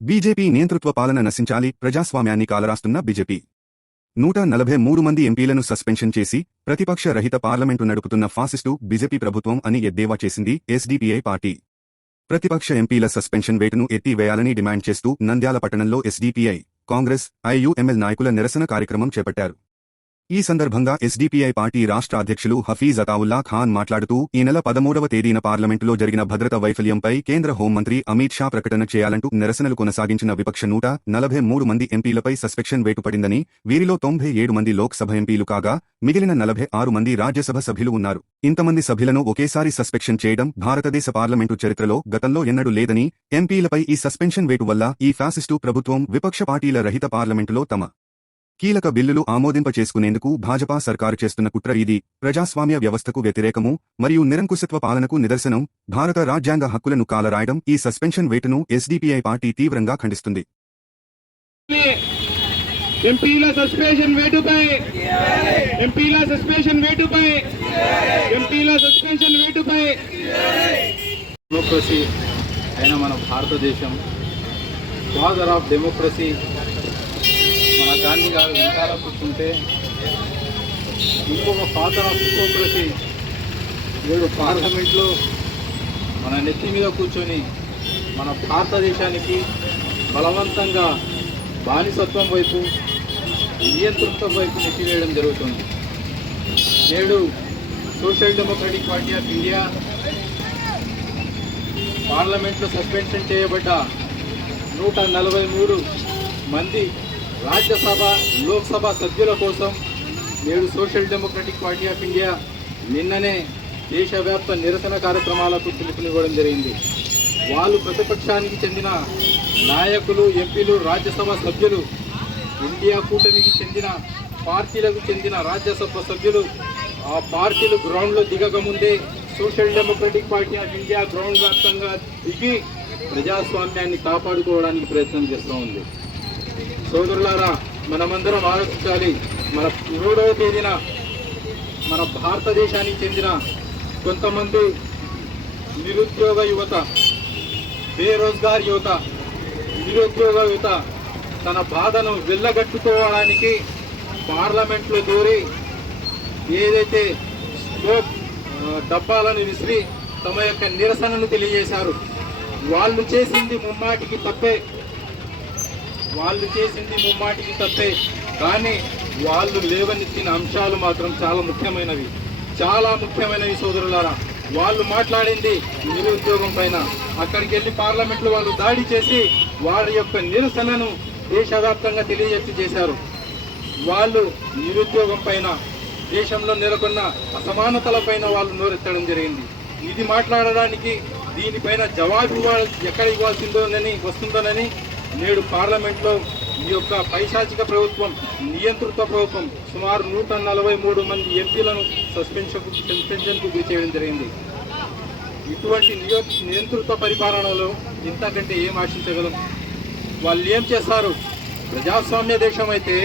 BJP నియంతృత్వ పాలన నశించాలి ప్రజాస్వామ్యాన్ని కాలరాస్తున్న బీజేపీ. నూట నలభై మూడు మంది ఎంపీలను సస్పెన్షన్ చేసి ప్రతిపక్ష రహిత పార్లమెంటు నడుపుతున్న ఫాసిస్టు బీజేపీ ప్రభుత్వం అని ఎద్దేవా చేసింది ఎస్డీపీఐ పార్టీ. ప్రతిపక్ష ఎంపీల సస్పెన్షన్ వేటును ఎత్తివేయాలని డిమాండ్ చేస్తూ నంద్యాల పట్టణంలో ఎస్డీపీఐ కాంగ్రెస్ ఐయుఎంఎల్ నాయకుల నిరసన కార్యక్రమం చేపట్టారు. ఈ సందర్భంగా ఎస్డీపీఐ పార్టీ రాష్ట్ర అధ్యక్షులు హఫీజ్ అతావుల్లా ఖాన్ మాట్లాడుతూ ఈ నెల పదమూడవ తేదీన పార్లమెంటులో జరిగిన భద్రత వైఫల్యంపై కేంద్ర హోంమంత్రి అమిత్ షా ప్రకటన చేయాలంటూ నిరసనలు కొనసాగించిన విపక్ష నూట నలభై మూడు మంది ఎంపీలపై సస్పెక్షన్ వేటు పడిందని వీరిలో తొంభై ఏడు మంది లోక్సభ ఎంపీలు కాగా మిగిలిన నలభై ఆరు మంది రాజ్యసభ సభ్యులు ఉన్నారు. ఇంతమంది సభ్యులను ఒకేసారి సస్పెక్షన్ చేయడం భారతదేశ పార్లమెంటు చరిత్రలో గతంలో ఎన్నడూ లేదని ఎంపీలపై ఈ సస్పెన్షన్ వేటు వల్ల ఈ ఫ్యాసిస్టు ప్రభుత్వం విపక్ష పార్టీల రహిత పార్లమెంటులో తమ కీలక బిల్లులు ఆమోదింపచేసుకునేందుకు భాజపా సర్కారు చేస్తున్న కుట్ర ఇది. ప్రజాస్వామ్య వ్యవస్థకు వ్యతిరేకము మరియు నిరంకుశత్వ పాలనకు నిదర్శనం. భారత రాజ్యాంగ హక్కులను కాలరాయడం ఈ సస్పెన్షన్ వేటును ఎస్డీపీఐ పార్టీ తీవ్రంగా ఖండిస్తుంది. ఎంపీల సస్పెన్షన్ వేటుపై. ఎంపీల సస్పెన్షన్ వేటుపై. ఎంపీల సస్పెన్షన్ వేటుపై. డెమోక్రసీ అయిన మన భారతదేశం. ఫాదర్ ఆఫ్ డెమోక్రసీ మన గాంధీ గారు వెనకాల కూర్చుంటే ఇంకొక పాత ఆఫ్ ఏడు పార్లమెంట్లో మన నెత్తి మీద కూర్చొని మన భారతదేశానికి బలవంతంగా బానిసత్వం వైపు నియంతృత్వం వైపు నెట్టివేయడం జరుగుతుంది. నేడు Social Democratic Party of India పార్లమెంట్లో సస్పెన్షన్ చేయబడ్డ నూట నలభై మూడు మంది రాజ్యసభ లోక్సభ సభ్యుల కోసం నేడు social democratic party of India నిన్ననే దేశవ్యాప్త నిరసన కార్యక్రమాలకు పిలుపునివ్వడం జరిగింది. వాళ్ళు ప్రతిపక్షానికి చెందిన నాయకులు ఎంపీలు రాజ్యసభ సభ్యులు ఇండియా కూటమికి చెందిన పార్టీలకు చెందిన రాజ్యసభ సభ్యులు ఆ పార్టీలు గ్రౌండ్లో దిగకముందే Social Democratic Party of India ground వ్యాప్తంగా దిగి ప్రజాస్వామ్యాన్ని కాపాడుకోవడానికి ప్రయత్నం చేస్తూ ఉంది. సోదరులారా మనమందరం ఆలోచించాలి. మన మూడవ తేదీన మన భారతదేశానికి చెందిన కొంతమంది నిరుద్యోగ యువత బేరోజ్గార్ యువత నిరుద్యోగ యువత తన బాధను వెళ్ళగట్టుకోవడానికి పార్లమెంట్లో దూరి ఏదైతే స్మోక్ డబ్బాలను విసిరి తమ యొక్క నిరసనను తెలియజేశారు. వాళ్ళు చేసింది ముమ్మాటికి తప్పే. వాళ్ళు చేసింది ముమ్మాటికి తప్పే. కానీ వాళ్ళు లేవనెత్తిన అంశాలు మాత్రం చాలా ముఖ్యమైనవి. చాలా ముఖ్యమైనవి సోదరులారా. వాళ్ళు మాట్లాడింది నిరుద్యోగం పైన. అక్కడికి వెళ్ళి పార్లమెంట్లో వాళ్ళు దాడి చేసి వారి యొక్క నిరసనను దేశవ్యాప్తంగా తెలియజెప్పి చేశారు. వాళ్ళు నిరుద్యోగం పైన దేశంలో నెలకొన్న అసమానతల పైన వాళ్ళు నోరెత్తడం జరిగింది. ఇది మాట్లాడడానికి దీనిపైన జవాబు ఇవ్వాలి ఎక్కడ ఇవ్వాల్సిందోనని వస్తుందోనని నేడు పార్లమెంట్లో ఈ యొక్క పైశాచిక ప్రభుత్వం నియంతృత్వ ప్రభుత్వం సుమారు నూట నలభై మూడు మంది ఎంపీలను సస్పెన్షన్ సస్పెన్షన్కు గురి చేయడం జరిగింది. ఇటువంటి నియో నియంతృత్వ పరిపాలనలో ఇంతకంటే ఏం ఆశించగలం? వాళ్ళు ఏం చేస్తారు? ప్రజాస్వామ్య దేశం అయితే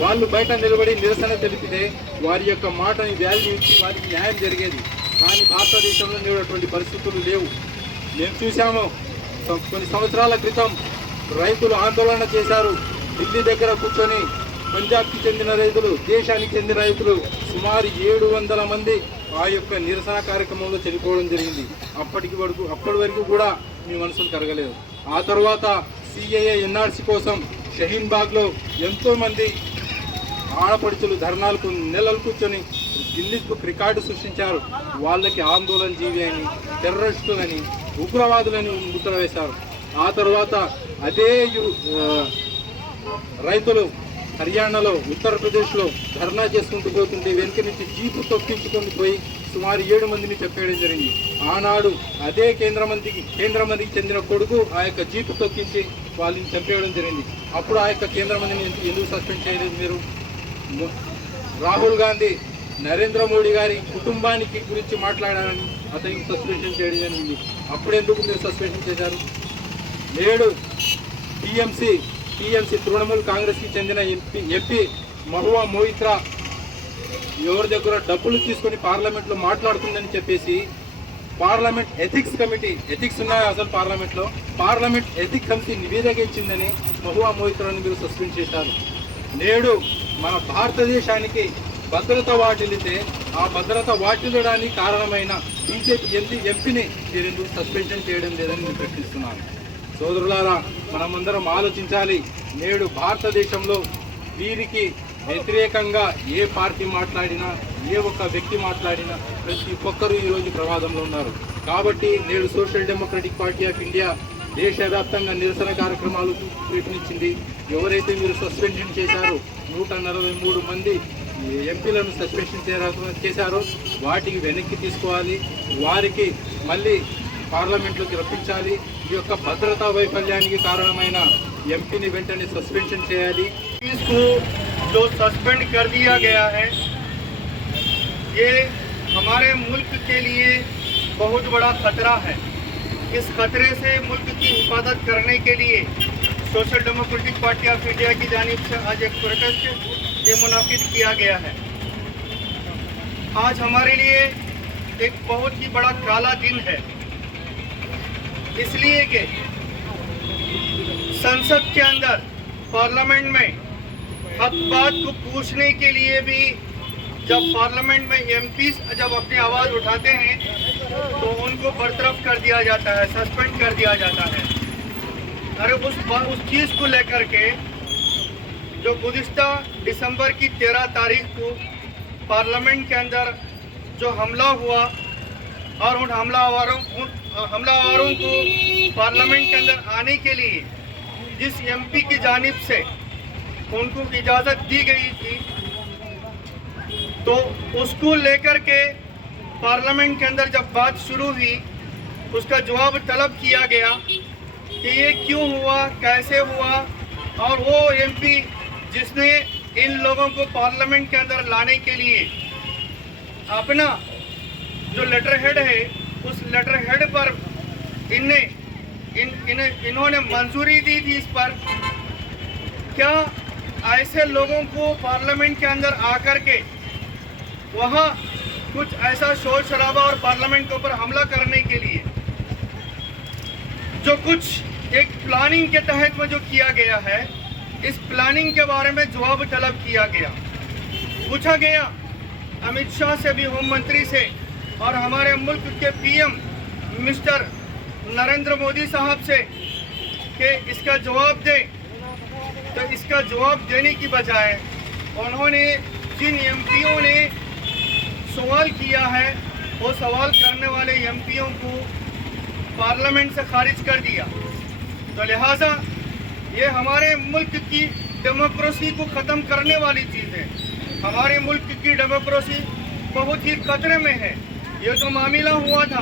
వాళ్ళు బయట నిలబడి నిరసన తెలిపితే వారి యొక్క మాటని వాల్యూ ఇచ్చి వారికి న్యాయం జరిగేది. కానీ భారతదేశంలో నేడు అటువంటి పరిస్థితులు లేవు. మేము చూసాము కొన్ని సంవత్సరాల క్రితం రైతులు ఆందోళన చేశారు. ఢిల్లీ దగ్గర కూర్చొని పంజాబ్కి చెందిన రైతులు దేశానికి చెందిన రైతులు సుమారు ఏడు వందల మంది ఆ యొక్క నిరసన కార్యక్రమంలో చనిపోవడం జరిగింది. అప్పటికి వరకు అప్పటి వరకు కూడా మీ మనసులు కరగలేదు. ఆ తర్వాత సిఏఏ ఎన్ఆర్సీ కోసం షహీన్ బాగ్లో ఎంతో మంది ఆడపడుచులు ధర్నాలకు నెలలు కూర్చొని గిన్నిస్ బుక్ రికార్డు సృష్టించారు. వాళ్ళకి ఆందోళన జీవి అని టెర్రరిస్టులని ఉగ్రవాదులని ముద్ర వేశారు ఆ తర్వాత అదే యు- రైతులు హర్యానాలో ఉత్తరప్రదేశ్లో ధర్నా చేసుకుంటూ పోతుంటే వెనుక నుంచి జీపు తొక్కించుకొని పోయి సుమారు ఏడు మందిని చెప్పేయడం జరిగింది. ఆనాడు అదే కేంద్ర మంత్రికి కేంద్ర మంత్రికి చెందిన కొడుకు ఆ యొక్క జీపు తొక్కించి వాళ్ళని చంపేయడం జరిగింది. అప్పుడు ఆ యొక్క కేంద్ర మంత్రిని ఎందుకు- సస్పెండ్ చేయలేదు మీరు? రాహుల్ గాంధీ నరేంద్ర మోడీ గారి కుటుంబానికి గురించి మాట్లాడారని అతనికి సస్పెన్షన్ చేయడం జరిగింది. అప్పుడు ఎందుకు మీరు సస్పెన్షన్ చేశారు? నేడు టీఎంసీ టీఎంసీ తృణమూల్ కాంగ్రెస్కి చెందిన ఎంపీ ఎంపీ మహువా మోహిత్రా ఎవరి దగ్గర డబ్బులు తీసుకొని పార్లమెంట్లో మాట్లాడుతుందని చెప్పేసి పార్లమెంట్ ఎథిక్స్ కమిటీ ఎథిక్స్ ఉన్నాయి అసలు పార్లమెంట్లో? పార్లమెంట్ ఎథిక్స్ కమిటీ నివేదిక ఇచ్చిందని మహువా మోహిత్రాను మీరు సస్పెండ్ చేశారు. నేడు మన భారతదేశానికి భద్రత వాటిల్లితే ఆ భద్రత వాటిల్లడానికి కారణమైన బీజేపీ ఎంపీ ఎంపీని మీరు సస్పెన్షన్ చేయడం లేదని నేను ప్రశ్నిస్తున్నాను. సోదరులారా మనమందరం ఆలోచించాలి. నేడు భారతదేశంలో వీరికి వ్యతిరేకంగా ఏ పార్టీ మాట్లాడినా ఏ ఒక్క వ్యక్తి మాట్లాడినా ప్రతి ఒక్కరూ ఈరోజు ప్రమాదంలో ఉన్నారు. కాబట్టి నేడు Social Democratic Party of India దేశవ్యాప్తంగా నిరసన కార్యక్రమాలు పిలుపునిచ్చింది. ఎవరైతే మీరు సస్పెన్షన్ చేశారో నూట నలభై మూడు మంది ఎంపీలను సస్పెన్షన్ చేశారో వాటికి వెనక్కి తీసుకోవాలి. వారికి మళ్ళీ పార్లమెంట్లోకి రప్పించాలి ఈ యొక్క భద్రతా వైఫల్యానికి కారణమైన ఎంపీని వెంటనే సస్పెన్షన్ చేయాలి इसको जो सस्पेंड कर दिया गया है ये हमारे मुल्क के लिए बहुत बड़ा खतरा है इस खतरे से मुल्क की हिफाजत करने के लिए social democratic party of India की जानिब से आज एक प्रोटेस्ट ये मुनाफिद किया गया है आज हमारे लिए एक बहुत ही बड़ा काला दिन है इसलिए कि संसद के अंदर, पार्लियामेंट में हक बात को पूछने के लिए भी जब पार्लियामेंट में एमपी जब अपनी आवाज़ उठाते हैं तो उनको बरतरफ कर दिया जाता है, सस्पेंड कर दिया जाता है। अरे उस उस चीज़ को लेकर के जो गुज़िश्ता दिसंबर की तेरह तारीख को पार्लियामेंट के अंदर जो हमला हुआ और उन हमलावरों उन हमलावरों को पार्लियामेंट के अंदर आने के लिए जिस एमपी की जानिब से उनको इजाज़त दी गई थी तो उसको लेकर के पार्लियामेंट के अंदर जब बात शुरू हुई, उसका जवाब तलब किया गया कि ये क्यों हुआ, कैसे हुआ, और वो एमपी जिसने इन लोगों को पार्लियामेंट के अंदर लाने के लिए अपना जो लेटर हेड है उस लेटर हेड पर इनने इन, इन्हें इन्होंने मंजूरी दी थी इस पर। क्या ऐसे लोगों को पार्लियामेंट के अंदर आकर के वहाँ कुछ ऐसा शोर शराबा और पार्लियामेंट के ऊपर हमला करने के लिए जो कुछ एक प्लानिंग के तहत में जो किया गया है इस प्लानिंग के बारे में जवाब तलब किया गया। पूछा गया अमित शाह से भी होम मंत्री से और हमारे मुल्क के पीएम मिस्टर नरेंद्र मोदी साहब से कि इसका जवाब दें तो इसका जवाब देने की बजाय उन्होंने जिन एमपीओ ने सवाल किया है, वो सवाल करने वाले एमपीओ को पार्लियामेंट से खारिज कर दिया। तो लिहाजा ये हमारे मुल्क की डेमोक्रेसी को ख़त्म करने वाली चीज़ है। हमारे मुल्क की डेमोक्रेसी बहुत ही खतरे में है। ये जो मामला हुआ था,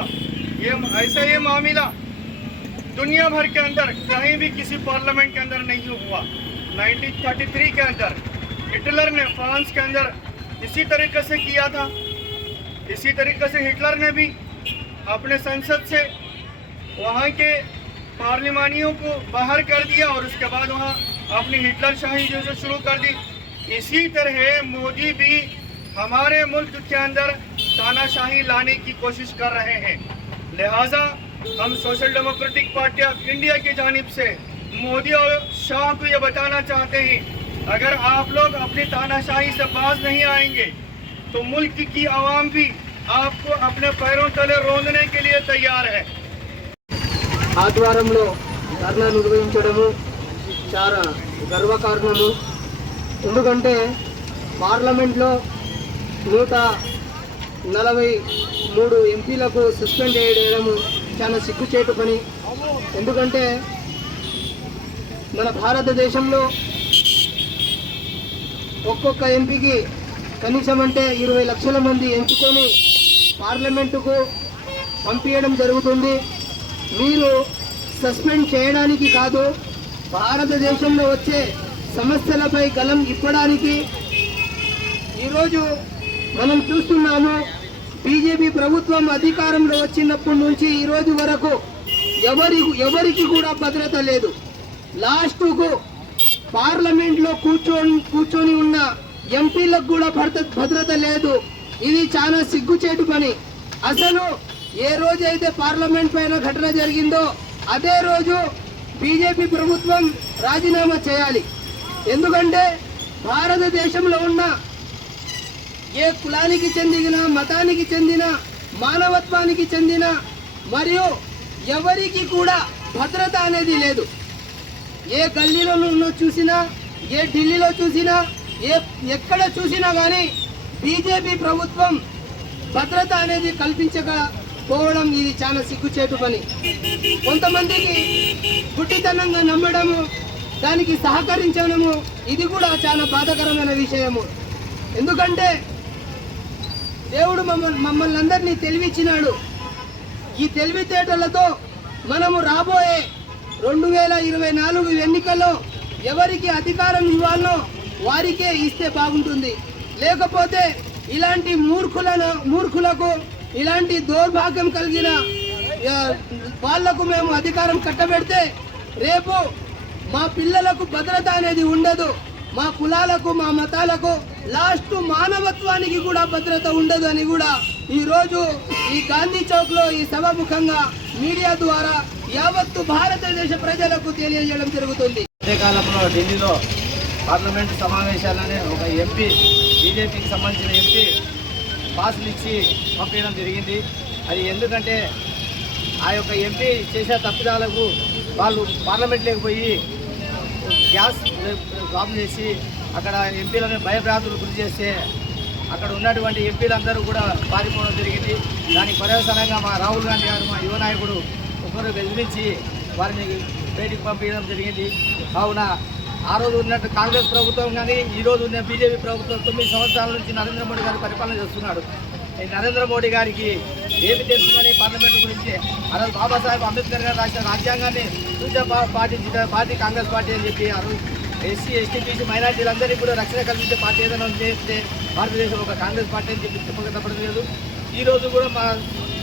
ये ऐसा ये मामला दुनिया भर के अंदर कहीं भी किसी पार्लियामेंट के अंदर नहीं हुआ। 1933 के अंदर हिटलर ने फ्रांस के अंदर इसी तरीके से किया था, इसी तरीके से हिटलर ने भी अपने संसद से वहाँ के पार्लिमानियों को बाहर कर दिया और उसके बाद वहाँ अपनी हिटलर शाही जो शुरू कर दी। इसी तरह मोदी भी हमारे मुल्क के अंदर तानाशाही लाने की कोशिश कर रहे हैं लिहाजा हम social democratic party of India की जानिब से मोदी और शाह को ये बताना चाहते हैं अगर आप लोग अपनी तानाशाही से बाज नहीं आएंगे तो मुल्क की आवाम भी आपको अपने पैरों तले रोंदने के लिए तैयार है ఆధ్వర్యంలో ధర్నా నిర్వహించడము చాలా గర్వకారణము ఎందుకంటే పార్లమెంట్లో నూట నలభై మూడు ఎంపీలకు సస్పెండ్ చేయడం చాలా సిగ్గుచేటు పని. ఎందుకంటే మన భారతదేశంలో ఒక్కొక్క ఎంపీకి కనీసం అంటే ఇరవై లక్షల మంది ఎంచుకొని పార్లమెంటుకు పంపించడం జరుగుతుంది. మీరు సస్పెండ్ చేయడానికి కాదు భారతదేశంలో వచ్చే సమస్యలపై గలం ఇప్పడానికి ఈరోజు మనం చూస్తున్నాము బీజేపీ ప్రభుత్వం అధికారంలో వచ్చినప్పటి నుంచి ఈ రోజు వరకు ఎవరి ఎవరికి కూడా భద్రత లేదు. లాస్ట్కు పార్లమెంట్లో కూర్చొని కూర్చొని ఉన్న ఎంపీలకు కూడా భద్రత భద్రత లేదు. ఇది చాలా సిగ్గుచేటు పని. అసలు ఏ రోజైతే పార్లమెంట్ పైన ఘటన జరిగిందో అదే రోజు బీజేపీ ప్రభుత్వం రాజీనామా చేయాలి. ఎందుకంటే భారతదేశంలో ఉన్న ఏ కులానికి చెందిన మతానికి చెందిన మానవత్వానికి చెందిన మరియు ఎవరికి కూడా భద్రత అనేది లేదు. ఏ గల్లీలో చూసినా ఏ ఢిల్లీలో చూసినా ఏ ఎక్కడ చూసినా కానీ బీజేపీ ప్రభుత్వం భద్రత అనేది కల్పించకపోవడం ఇది చాలా సిగ్గుచేటు పని. కొంతమందికి గుడ్డితనంగా నమ్మడము దానికి సహకరించడము ఇది కూడా చాలా బాధకరమైన విషయము. ఎందుకంటే దేవుడు మమ్మల్ని మమ్మల్ని అందరినీ తెలివిచ్చినాడు. ఈ తెలివితేటలతో మనము రాబోయే రెండు వేల ఇరవై నాలుగు ఎన్నికల్లో ఎవరికి అధికారం ఇవ్వాలో వారికే ఇస్తే బాగుంటుంది. లేకపోతే ఇలాంటి మూర్ఖులను మూర్ఖులకు ఇలాంటి దౌర్భాగ్యం కలిగిన వాళ్ళకు మేము అధికారం కట్టబెడితే రేపు మా పిల్లలకు భద్రత అనేది ఉండదు. మా కులాలకు మా మతాలకు లాస్ట్ మానవత్వానికి కూడా భద్రత ఉండదు అని కూడా ఈరోజు ఈ గాంధీ చౌక్లో ఈ సభాముఖంగా మీడియా ద్వారా యావత్తు భారతదేశ ప్రజలకు తెలియజేయడం జరుగుతుంది. మధ్యకాలంలో ఢిల్లీలో పార్లమెంటు సమావేశాలని ఒక ఎంపీ బీజేపీకి సంబంధించిన ఎంపీ పాసులు ఇచ్చి పంపించడం జరిగింది. అది ఎందుకంటే ఆ యొక్క ఎంపీ చేసే తప్పిదాలకు వాళ్ళు పార్లమెంట్లోకి పోయి గ్యాస్ జాబ్ చేసి అక్కడ ఎంపీలను భయభ్రాంతులు గురి చేస్తే అక్కడ ఉన్నటువంటి ఎంపీలందరూ కూడా పారిపోవడం జరిగింది. దానికి పర్యవసనంగా మా రాహుల్ గాంధీ గారు మా యువ నాయకుడు ఒకరు వెలిపించి వారిని బయటికి పంపించడం జరిగింది. కావున ఆ రోజు ఉన్నట్టు కాంగ్రెస్ ప్రభుత్వం కానీ ఈ రోజు ఉన్న బీజేపీ ప్రభుత్వం తొమ్మిది సంవత్సరాల నుంచి నరేంద్ర మోడీ గారు పరిపాలన చేస్తున్నాడు. నరేంద్ర మోడీ గారికి ఏమి తెలుసుదని పార్లమెంట్ గురించి? ఆ రోజు బాబాసాహెబ్ అంబేద్కర్ గారు రాసిన రాజ్యాంగాన్ని సూచన పార్టీ పార్టీ కాంగ్రెస్ పార్టీ అని చెప్పి ఆ రోజు ఎస్సీ ఎస్టీ బీసీ మైనార్టీలందరికీ కూడా రక్షణ కల్పించే పార్టీ ఏదైనా చేస్తే భారతదేశం ఒక కాంగ్రెస్ పార్టీ అని చెప్పి చెప్పక తప్పడం లేదు. ఈ రోజు కూడా మా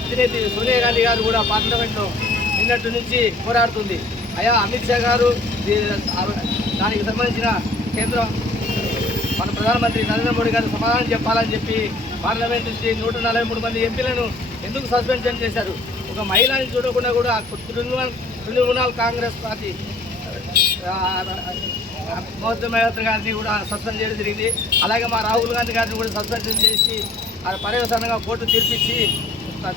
అధినేత్రి సోనియా గాంధీ గారు కూడా పార్లమెంట్లో నిన్నటి నుంచి పోరాడుతుంది. అయా అమిత్ షా గారు దానికి సంబంధించిన కేంద్రం మన ప్రధానమంత్రి నరేంద్ర మోడీ గారు సమాధానం చెప్పాలని చెప్పి పార్లమెంట్ నుంచి నూట నలభై మూడు మంది ఎంపీలను ఎందుకు సస్పెన్షన్ చేశారు? ఒక మహిళని చూడకుండా కూడా తృణమూల్ తృణమూల్ కాంగ్రెస్ పార్టీ మోదీ మహేంద్ర గారిని కూడా సస్పెండ్ చేయడం జరిగింది. అలాగే మా రాహుల్ గాంధీ గారిని కూడా సస్పెండ్ చేసి ఆ పర్యవసానంగా కోర్టు తీర్పిచ్చి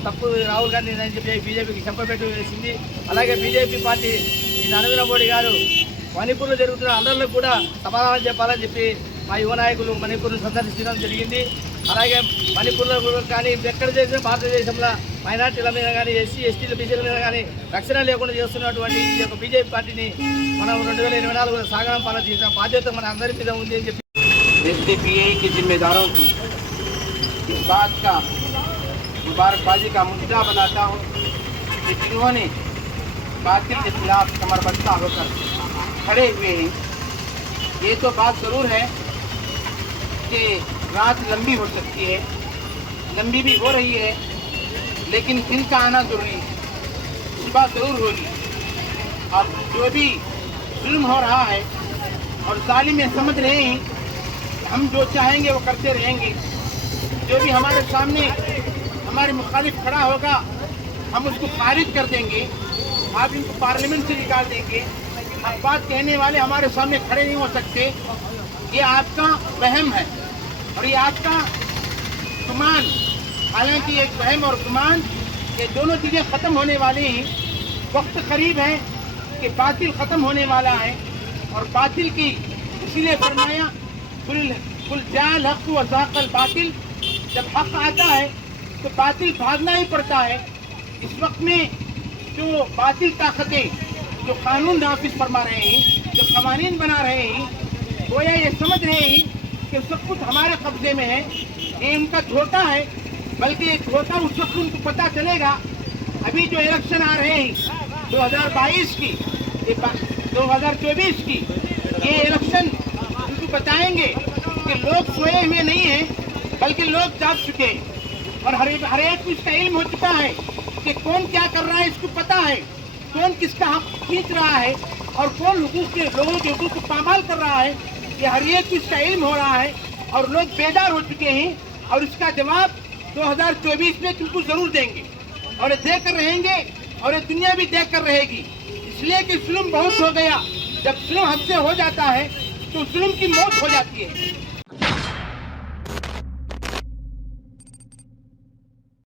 తప్పు రాహుల్ గాంధీ అని చెప్పి బీజేపీకి చెంపపెట్టు వేసింది. అలాగే బీజేపీ పార్టీ నరేంద్ర మోడీ గారు మణిపూర్లో జరుగుతున్న అందరిలో కూడా సమాధానం చెప్పాలని చెప్పి మా యువ నాయకులు మణిపూర్ను సందర్శించడం జరిగింది. అలాగే మణిపూర్లో కానీ ఎక్కడ చేసిన భారతదేశంలో మైనార్టీల మీద కానీ ఎస్సీ ఎస్టీల బీసీల మీద కానీ రక్షణ లేకుండా చేస్తున్నటువంటి ఈ యొక్క బీజేపీ పార్టీని మనం రెండు వేల ఇరవై నాలుగు సాగరం పాలన చేసిన బాధ్యత మన అందరి మీద ఉంది అని చెప్పి एसडीपीआई के जिम्मेदारों को इस बात का मुबारकबाजी का मुद्दा बनाता हूँ कि जिन्होंने बातिल के खिलाफ कमरबस्ता होकर खड़े हुए हैं ये तो बात ज़रूर है कि रात लंबी हो सकती है लंबी भी हो रही है लेकिन दिन का आना ज़रूरी है। बात ज़रूर होगी। अब जो भी जुल्म हो रहा है और जालिम ये समझ रहे हैं हम जो चाहेंगे वो करते रहेंगे। जो भी हमारे सामने हमारे मुखालिफ खड़ा होगा, हम उसको खारिज कर देंगे। आप इनको पार्लियामेंट से निकाल देंगे। अब बात कहने वाले हमारे सामने खड़े नहीं हो सकते। ये आपका वहम है और ये आपका गुमान हालाँकि एक वहम और गुमान ये दोनों चीज़ें ख़त्म होने वाली हैं। वक्त करीब है कि बातिल ख़त्म होने वाला है और बातिल की इसीलिए फरमाया कुल कुल जाल हक व जाकल बातिल। जब हक आता है तो बातिल भागना ही पड़ता है। इस वक्त में जो बातिल ताकतें, जो कानून नाफिज फरमा रहे हैं, जो कवानीन बना रहे हैं गोया ये समझ रहे हैं कि सब कुछ हमारे कब्जे में है। ये उनका धोखा है बल्कि एक धोखा उस वक्त उनको पता चलेगा, अभी जो इलेक्शन आ रहे हैं 2022 की ये बा- 2024 की, ये इलेक्शन उनको बताएँगे कि लोग सोए हुए नहीं हैं, बल्कि लोग जाग चुके हैं। और हर हर एक को इसका इल्म हो चुका है कि कौन क्या कर रहा है, इसको पता है, कौन किसका हक खींच रहा है, और कौन हुकूक के, लोगों के हुकूक को पामाल कर रहा है। ये हर एक को इसका इल्म हो रहा है, और लोग बेदार हो चुके हैं, और इसका जवाब 2024 में तुमको ज़रूर देंगे। और ये देख कर रहेंगे, और ये दुनिया भी देख कर रहेगी। इसलिए कि जुल्म बहुत हो गया। जब जुल्म हमसे हो जाता है तो जुल्म की मौत हो जाती है।